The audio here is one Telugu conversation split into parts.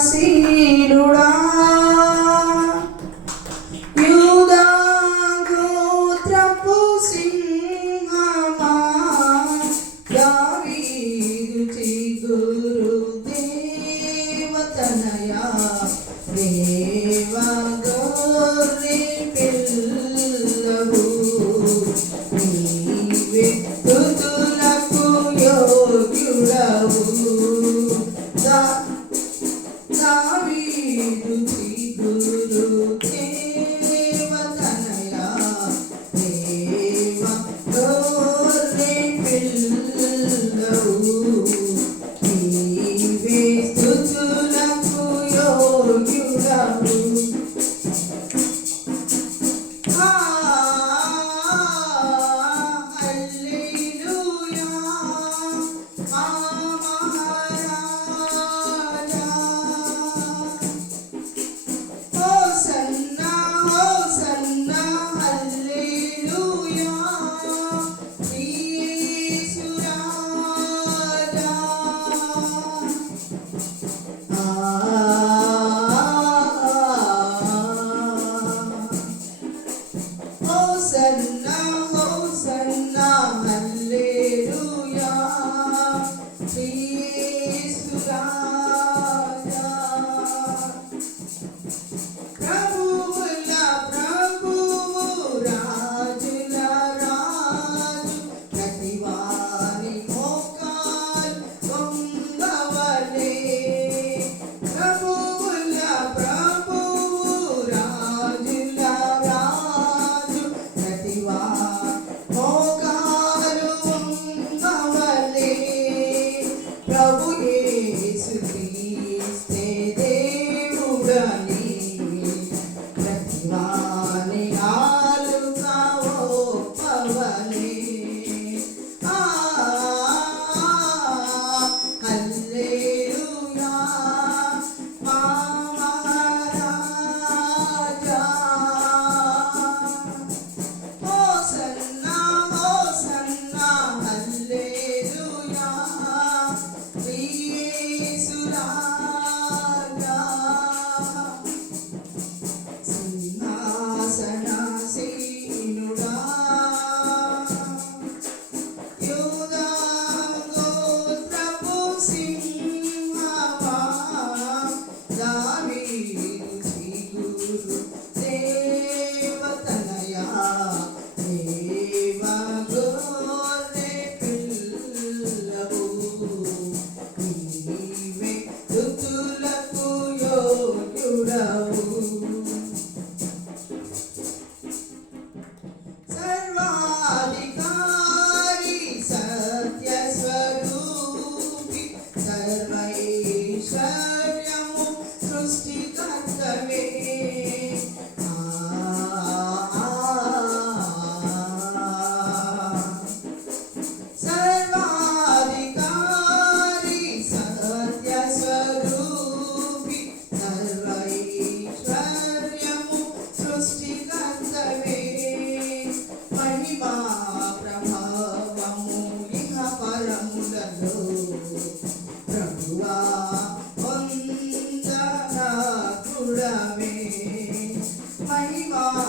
సీలుడా యూదాగోత్రపు సింహమా. దావీదు చిగురు దేవతనయా. దేవగోరి పిల్లవు. నీవే My God.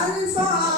Silence for